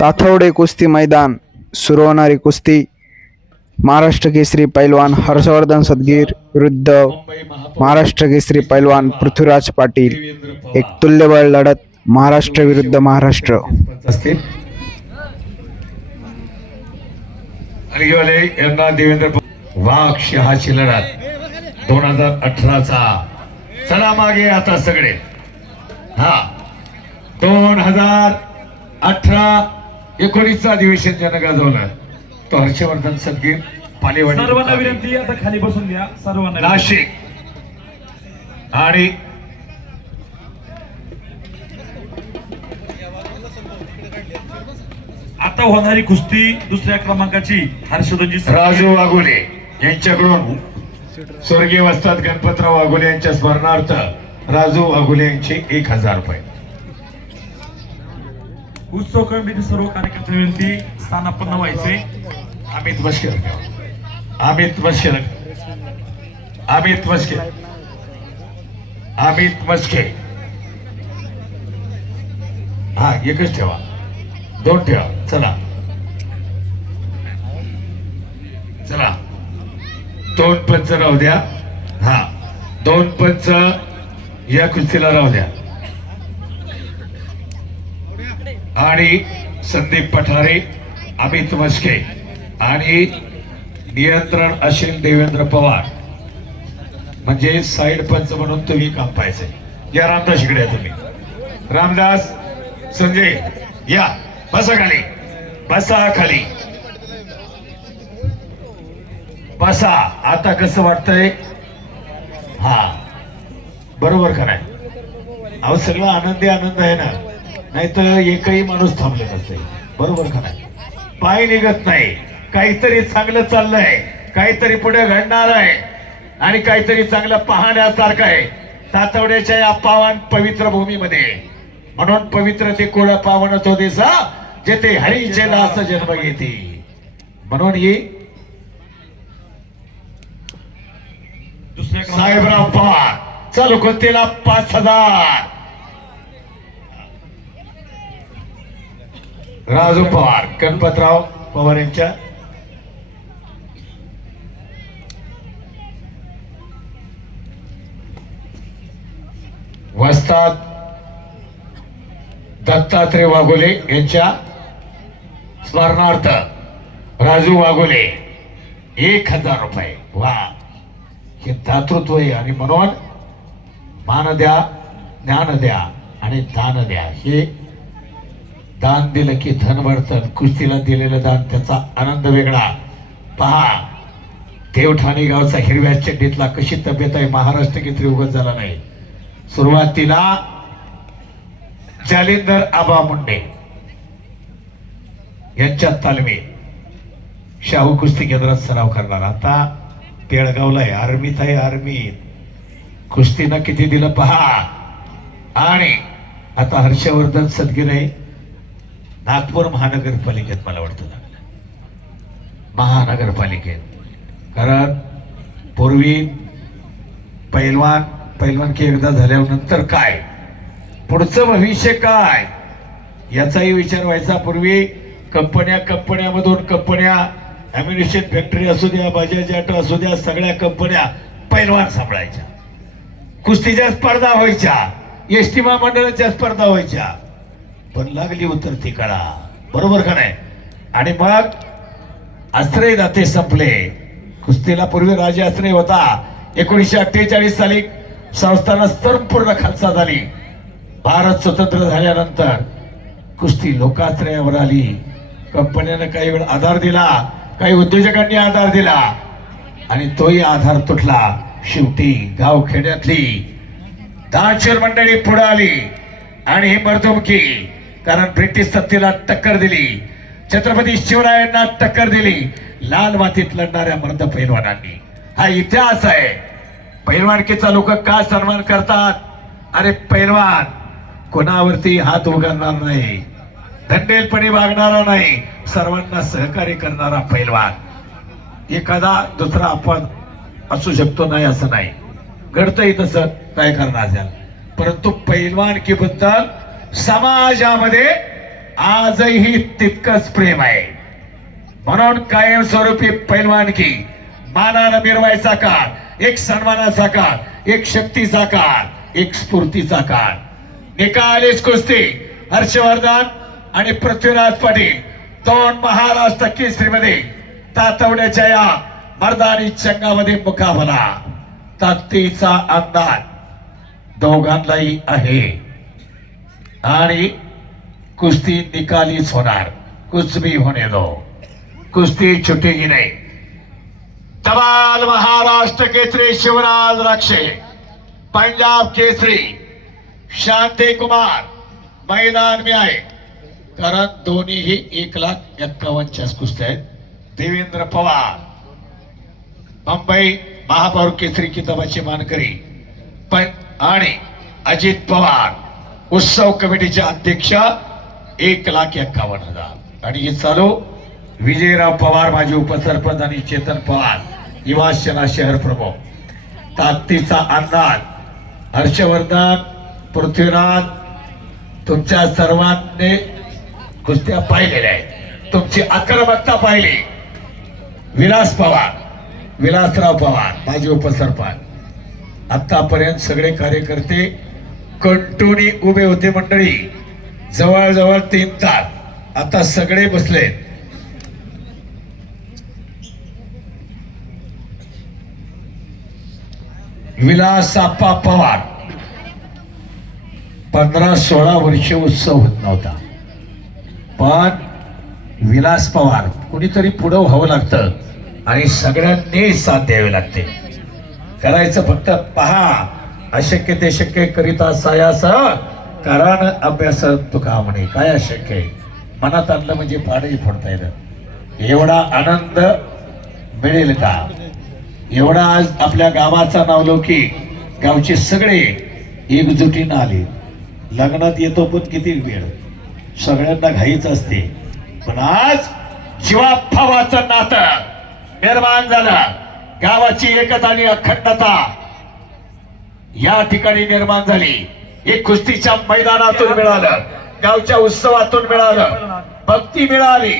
ताथवडे कुस्ती मैदान सुरू होणारी कुस्ती महाराष्ट्र केसरी पैलवान हर्षवर्धन सदगीर विरुद्ध महाराष्ट्र केसरी पैलवान पृथ्वीराज पाटील। एक तुल्यबळ लढत महाराष्ट्र विरुद्ध महाराष्ट्र। यांना देवेंद्र वाघ शहाची लढत 2018चा। चला मागे आता सगळे। हा 2018-19 अधिवेशन ज्यानं गाजवलं तो हर्षवर्धन सदगीर पालेवाडी। सर्वांना विनंती आता खाली बसून घ्या सर्वांना। नाशिक आणि आता होणारी कुस्ती दुसऱ्या क्रमांकाची हर्षवर्धनजी राजू वाघोले यांच्याकडून स्वर्गीय वस्ताद गणपतराव वाघोले यांच्या स्मरणार्थ राजू वाघोले यांचे 1000 रुपये। उत्सव कमिटी सर्व कार्यकर्ते विनंती स्थानापन्न व्हायचे। अमित मस्के अमित मस्के अमित मस्के अमित मस्के। हा एकच ठेवा, 2 ठेवा। चला चला 2 पंच राहू द्या। हा 2 पंच या कुस्तीला राहू द्या। आणि संदीप पठारे अमित मस्के आणि नियंत्रण असेल देवेंद्र पवार, म्हणजे साइड पंच म्हणून तुम्ही काम पाहायचंय। या रामदास इकडे या तुम्ही। रामदास संजय या, बसा खाली, बसा खाली, बसा। आता कसं वाटतंय? हा बरोबर कराय। अहो सगळं आनंदी आनंद आहे ना, नाही तर एकही माणूस थांबले नसते। बरोबर का नाही? पाय निघत नाही। काहीतरी चांगलं चाललंय, काहीतरी पुढे घडणार आहे आणि काहीतरी चांगलं पाहण्यासारखं आहे तातवड्याच्या या पावन पवित्र भूमीमध्ये। म्हणून पवित्र ते कोळ पावन तो देश जेथे हरीचे दास जन्म घेते। म्हणून ही दुसऱ्या साहेबराव पवार चालू कुस्तीला 5000। राजू पवार गणपतराव पवार यांच्या वस्ताद दत्तात्रय वाघोले यांच्या स्मरणार्थ राजू वाघोले 1000 रुपये। वा, हे दातृत्व आहे। आणि म्हणून मान द्या, ज्ञान द्या आणि दान द्या। हे दान दिलं की धन वाढतं। कुस्तीला दिलेलं दान त्याचा आनंद वेगळा। पहा देवठाणे गावचा हिरव्या चड्डीतला कशी तब्येत आहे। महाराष्ट्र केसरी उगत झाला नाही। सुरुवातीला जालिंदर आबा मुंडे यांच्या तालमीत शाहू कुस्ती केंद्रात सराव करणार। आता पेळगावला आहे, आर्मीत आहे। आर्मीत कुस्तीनं किती दिलं पहा। आणि आता हर्षवर्धन सदगीर आहे नागपूर महानगरपालिकेत, मला वाटतं लागलं महानगरपालिकेत। कारण पूर्वी पैलवान की एकदा झाल्यानंतर काय पुढचं भविष्य काय याचाही विचार व्हायचा। पूर्वी कंपन्यामधून कंपन्या, ॲम्युनिशन फॅक्टरी असू द्या, बजाज ऑटो असू द्या, सगळ्या कंपन्या पैलवान सांभाळायच्या। कुस्तीच्या स्पर्धा व्हायच्या, एसटी महामंडळाच्या स्पर्धा व्हायच्या। पण लागली उतरती काळा। बरोबर का नाही? आणि मग आश्रयदाते संपले। कुस्तीला पूर्वी राजे आश्रय होता। 1948 साली संस्थानं संपूर्ण खालसा झाली। भारत स्वतंत्र झाल्यानंतर कुस्ती लोकाश्रयावर आली। कंपन्यानं काही वेळ आधार दिला, काही उद्योजकांनी आधार दिला आणि तोही आधार तुटला। शेवटी गावखेड्यातली दानशूर मंडळी पुढे आली आणि ही मर्दुमकी, कारण ब्रिटिश सत्तेला टक्कर दिली, छत्रपती शिवरायांना टक्कर दिली लाल मातीत लढणाऱ्या मर्द पैलवानांनी। हा इतिहास आहे। पैलवानकीचा लोक का सन्मान करतात? अरे पैलवान कोणावरती हात उगारणार नाही, दंडेलपणे वागणारा नाही, सर्वांना सहकार्य करणारा पैलवान। एखादा दुसरा अपवाद असू शकतो, नाही असं नाही, घडतंय तसं, काय करणार? परंतु पैलवानकीबद्दल समाजामध्ये आजही तितकंच प्रेम आहे. म्हणून कायमस्वरूपी पैलवानकी मानानं मिरवायचा काळ, एक सन्मानाचा काळ, एक शक्तीचा काळ, एक स्फूर्तीचा काळ. निकालीच कुस्ती हर्षवर्धन आणि पृथ्वीराज पाटील दोन महाराष्ट्र केसरीमध्ये तातवड्याच्या या मर्दानी चंगामध्ये मुकाबला. ताकदीचा अंदाज दोघांनाही आहे आणि कुस्ती निकालीच होणार. कुछ भी होने दो, कुस्ती छुटेगी नहीं. तबाल महाराष्ट्र केसरी शिवराज राक्षे, पंजाब केसरी शांती कुमार मैदान में आए. कारण दोन्ही ही 1,51,000 कुस्त्या आहेत. देवेंद्र पवार मुंबई महापौर केसरी किताबाचे मानकरी पण आणि अजित पवार उत्सव कमिटीचे अध्यक्ष 1,51,000. आणि हे चालू विजयराव पवार माजी उपसरपंच आणि चेतन पवार युवा सेना शहर प्रमुख. ताकदीचा अंदाज हर्षवर्धन पृथ्वीराज तुमच्या सर्वांनी कुस्त्या पाहिलेल्या आहेत. तुमची आक्रमकता पाहिली. विलासराव पवार माजी उपसरपंच आतापर्यंत सगळे कार्यकर्ते कंटुनी उभे होते. मंडळी जवळजवळ 3 तास. आता सगळे बसले. विलासप्पा पवार 15-16 वर्ष उत्सव होत नव्हता. पण विलास पवार कुणीतरी पुढं व्हावं लागतं आणि सगळ्यांनी साथ द्यावी लागते. करायचं फक्त पहा. अशक्य ते शक्य करिता सायास कारण अभ्यास तुका म्हणे. काय अशक्य आहे मनात आणलं म्हणजे पाडही फोडता येतं. एवढा आनंद मिळेल का? एवढा आज आपल्या गावाचा नावलौकिक गावचे सगळे एकजुटीनं आले. लग्नात येतो पण किती वेळ, सगळ्यांना घाईच असते. पण आज जीवाभावाचं नातं निर्माण झालं. गावाची एकता आणि अखंडता या ठिकाणी निर्माण झाली. एक कुस्तीच्या मैदानातून मिळालं, गावच्या उत्सवातून मिळालं, भक्ती मिळाली.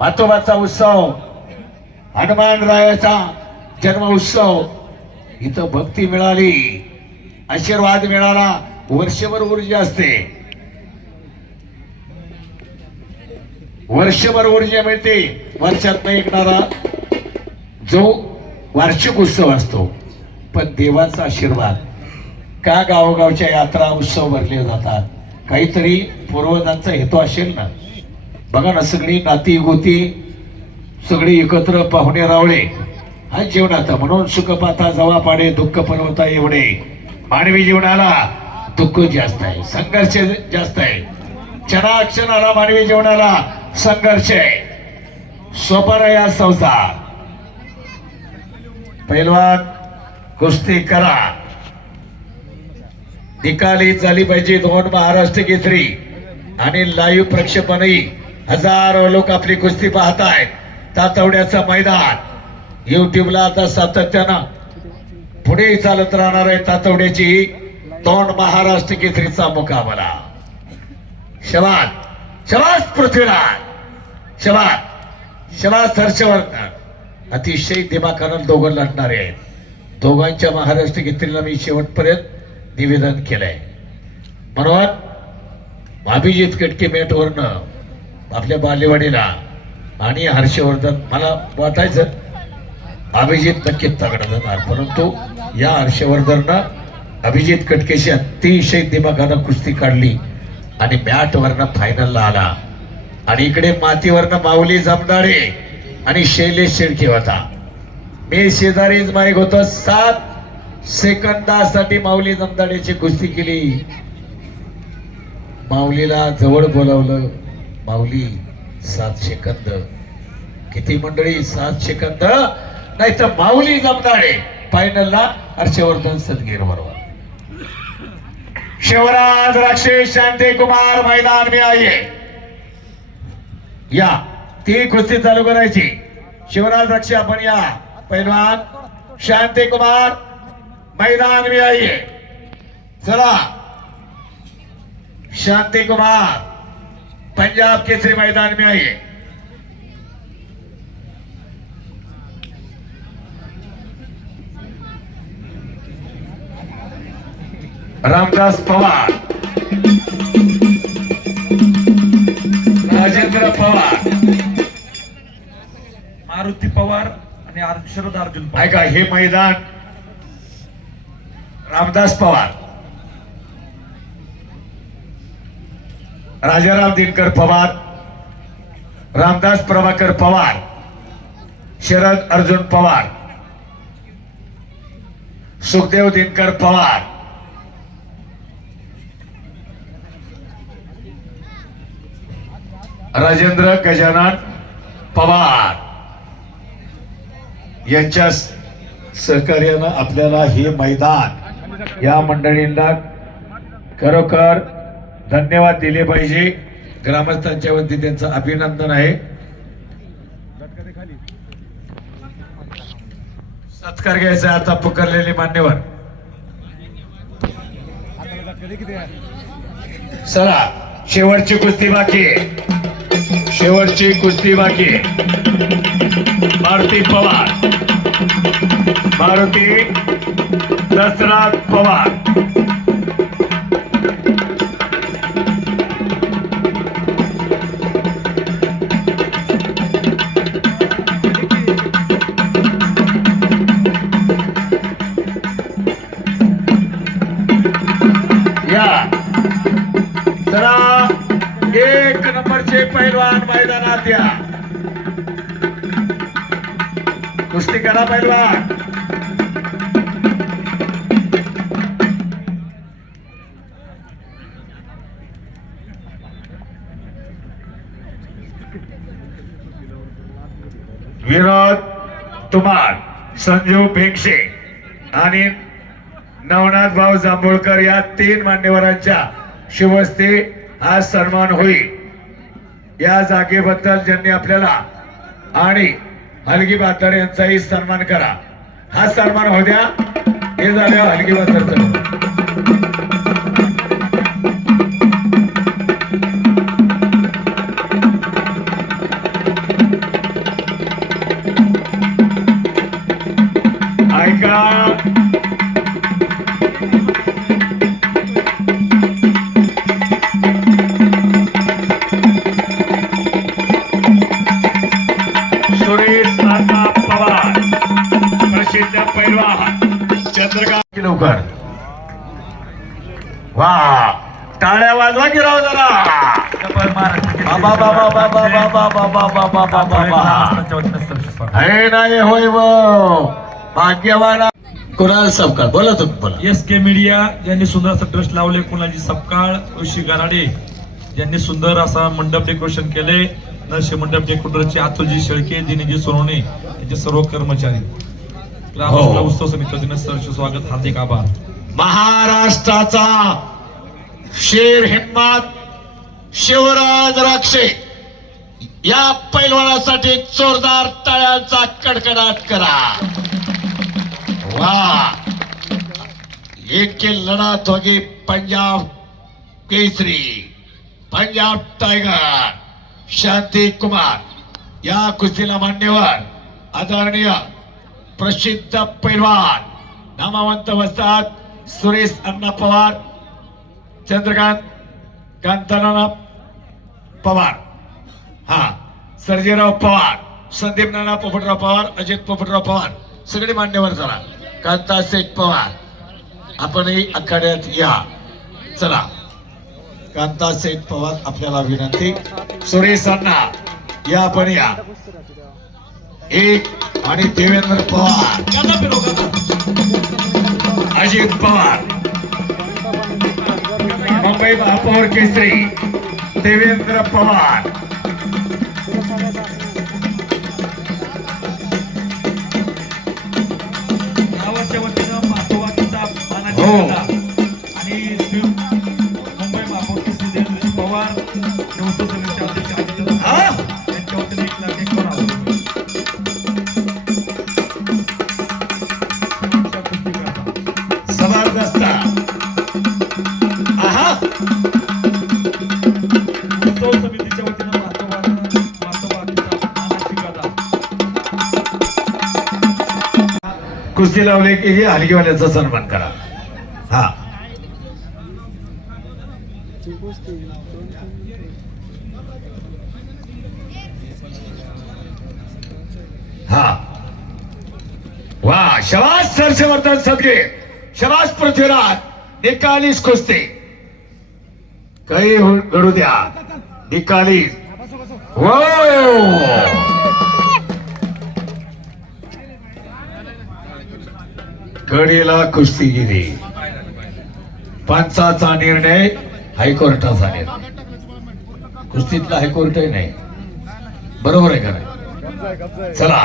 मातोबाचा उत्सव, हनुमान रायाचा जन्म उत्सव, इथं भक्ती मिळाली, आशीर्वाद मिळाला. वर्षभर ऊर्जा असते, वर्षभर ऊर्जा मिळते. वर्षात येणारा जो वार्षिक उत्सव असतो. पण देवाचा आशीर्वाद का गावोगावच्या यात्रा उत्सव भरले जातात. काहीतरी पूर्वजांचा हेतू असेल ना. बघा ना, सगळी नाती गोती सगळी एकत्र पाहुणे रावळे हा जेवणाचा. म्हणून सुखपाता जवा पाडे दुःख पर्वता एवढे. मानवी जीवनाला दुःख जास्त आहे, संघर्ष जास्त आहे. क्षणाक्षणाला मानवी जीवनाला संघर्ष आहे. सोपा या संसार. पैलवान कुस्ती करा. निकाली झाली पाहिजे. 2 महाराष्ट्र केसरी आणि लाईव्ह प्रक्षेपणही हजारो लोक आपली कुस्ती पाहतायत. तातवड्याचं मैदान युट्यूबला आता सातत्यानं पुढे चालत राहणार आहे. तातवड्याची 2 महाराष्ट्र केसरीचा मुकाबला. शबास पृथ्वीराज, शबास हर्षवर्धन. अतिशय दिमाखानं दोघं लढणारे आहेत. दोघांच्या महाराष्ट्र केसरीला मी शेवटपर्यंत निवेदन केलंय. म्हणून अभिजित कटके मॅटवरनं आपल्या बालेवाडीला आणि हर्षवर्धन मला वाटायचं अभिजित नक्कीच तगडा जाणार. परंतु या हर्षवर्धननं अभिजित कटकेशी अतिशय दिमाखानं कुस्ती काढली आणि मॅटवरनं फायनलला आला. आणि इकडे मातीवरनं माऊली जमदाडे आणि शैलेश शेळके होता. मी शेजारीच माईक होतो. 7 सेकंदासाठी माऊली जमदाडेची कुस्ती केली. माऊलीला जवळ बोलावलं. माऊली 7 सेकंद. किती मंडळी? 7 सेकंद. नाही तर माऊली जमदाडे फायनलला हर्षवर्धन सदगीर बरोबर. शिवराज राक्षे शांती कुमार मैदान में आइए. या ती कुस्ती चालू करायची. शिवराज राक्षे आपण या. पैलवान शांती कुमार मैदान में आइए. चला शांती कुमार पंजाब केसरी मैदान में आइए। रामदास पवार, राजेंद्र पवार, मारुती पवार आणि शरद अर्जुन पवार. ऐका हे मैदान रामदास पवार, राजाराम दिनकर पवार, रामदास प्रभाकर पवार, शरद अर्जुन पवार, सुखदेव दिनकर पवार, राजेंद्र गजानन पवार यांच्या सहकार्यानं आपल्याला हे मैदान या मंडळींना खरोखर धन्यवाद दिले पाहिजे. ग्रामस्थांच्या वतीने त्यांचं अभिनंदन आहे. सत्कार घ्यायचा आता पुकारलेले मान्यवर. चला शेवटची कुस्ती बाकी आहे. शेवटची कुस्ती बाकी आहे. मारुती पवार, मारुती दशरथ पवार, या जरा एक नंबरचे पैलवान मैदानात या. कुस्ती करा पैलवान. विनोद तुमार, संजू भेंगशे आणि नवनाथ भाऊ जांभूळकर या 3 मान्यवरांच्या शुभहस्ते आज सन्मान होईल. या जागेबद्दल ज्यांनी आपल्याला आणि हलगी बादर यांचाही सन्मान करा. हा सन्मान होऊ द्या. हे झाल्यावर हलगी बादरचा ऐका. सुरेश अण्णा पवार, प्रसिद्ध पैलवान, चंद्रकांत लवकर. वा टाळ्या वाजवा की राव जरा. बाबा बाबा बाबा बाबा बाबा बाबा बाबा बाबा. हे नाही होय भाग्यवान. कुणाल सपकाळ बोला तुम्ही बोला. SK मीडिया ज्यांनी सुंदर असं ट्रस्ट लावले, कुणाजी सपकाळ, ऋषी गराडे ज्यांनी सुंदर असा मंडप डेकोरेशन केले, नरशी मंडप डेकोरेटरचे अतुलजी शेळके, दिनेजी सोनवणे यांचे सर्व कर्मचारी, ग्रामस्थ उत्सव समितीचे सहर्ष स्वागत, हार्दिक आभार. महाराष्ट्राचा शेर हिम्मत शिवराज राक्षे या पैलवानासाठी जोरदार टाळ्यांचा कडकडाट करा. वाह एक के लढत होगी. पंजाब केसरी, पंजाब टायगर शांती कुमार या कुस्तीला मान्यवर आदरणीय प्रसिद्ध पैलवान नामवंत वस्ताद सुरेश अण्णा पवार, चंद्रकांत कांतानाना पवार, हा सर्जेराव पवार, संदीप नाना पोपटराव पवार, अजित पोपटराव पवार सगळे मान्यवर. चला कांता शेठ पवार आपणही आखाड्यात या. चला कांता शेठ पवार आपल्याला विनंती. सुरेश अण्णा या आपण या. एक आणि देवेंद्र पवार, अजित पवार, मुंबई महापौर केसरी देवेंद्र पवार, गावाच्या वतीनं महत्वाचा मानाची हो. गदा आणि मुंबई महापौर केसरी देवेंद्र पवार, उत्सव समितीचे अध्यक्ष आदित्य हा? यांच्या वतीने 1,01,000 जबरदस्त. आहा उत्सव समिती कुस्ती लावले की हे हलगीवाल्याचा सन्मान करा. हा हा वा शबास हर्षवर्धन सदगीर, शबास पृथ्वीराज. निकालीच कुस्ती काही घडू द्या. निकाली हो कडीला कुस्ती गेली. पंचाचा निर्णय हायकोर्टाचा निर्णय. कुस्तीतला हायकोर्ट नाही. बरोबर आहे का नाही? चला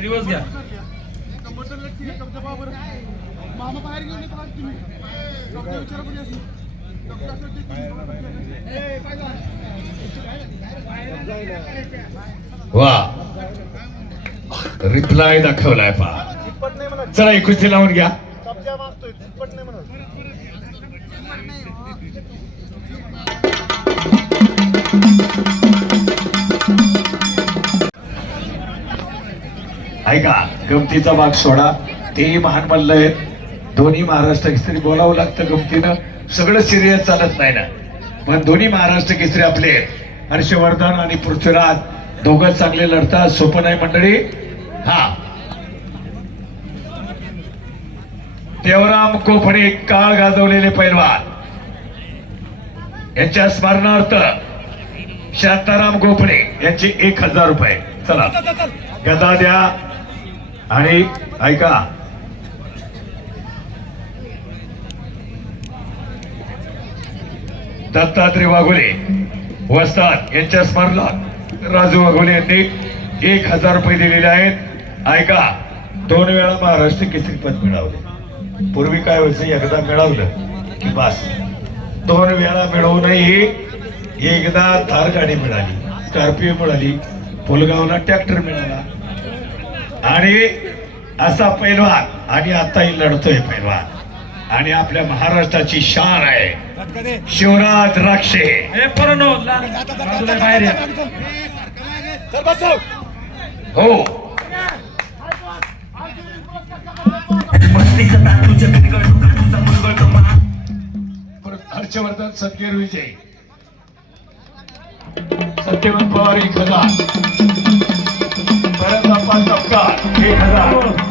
रिवर्स घ्या. वा रिप्लाय दाखवलाय पहा. चला एक कुस्ती लावून घ्या. ऐका गमतीचा भाग सोडा. तेही महान मल्ल आहेत. दोन्ही महाराष्ट्र केसरी बोलावं लागतं गमतीनं. सगळं सिरियस चालत नाही ना. पण दोन्ही महाराष्ट्र केसरी आपले हर्षवर्धन आणि पृथ्वीराज दोघं चांगले लढतात. सोपं नाही मंडळी. हा देवराम कोफणे काळ गाजवलेले पैलवान यांच्या स्मरणार्थ शांताराम कोफणे यांचे 1000 रुपये. चला गदा द्या. आणि ऐका दत्तात्रय वाघोले वस्ताद यांच्या स्मरणार्थ राजू वाघोले यांनी 1000 रुपये दिलेले आहेत. ऐका 2 वेळा महाराष्ट्र केसरी पद मिळवले. पूर्वी काय व्हायचं एकदा मिळवलं की बस. 2 वेळा मिळवूनही एकदा थार गाडी मिळाली, स्कॉर्पिओ मिळाली, पुलगावला ट्रॅक्टर मिळाला. आणि असा पैलवान आणि आताही लढतोय पैलवान. आणि आपल्या महाराष्ट्राची शान आहे शिवराज राक्षे. बाहेर या. हो हर्षवर्धन सदगीर विजय. सत्यवंत पवार 1000. परत आपण सपकाळ 1000.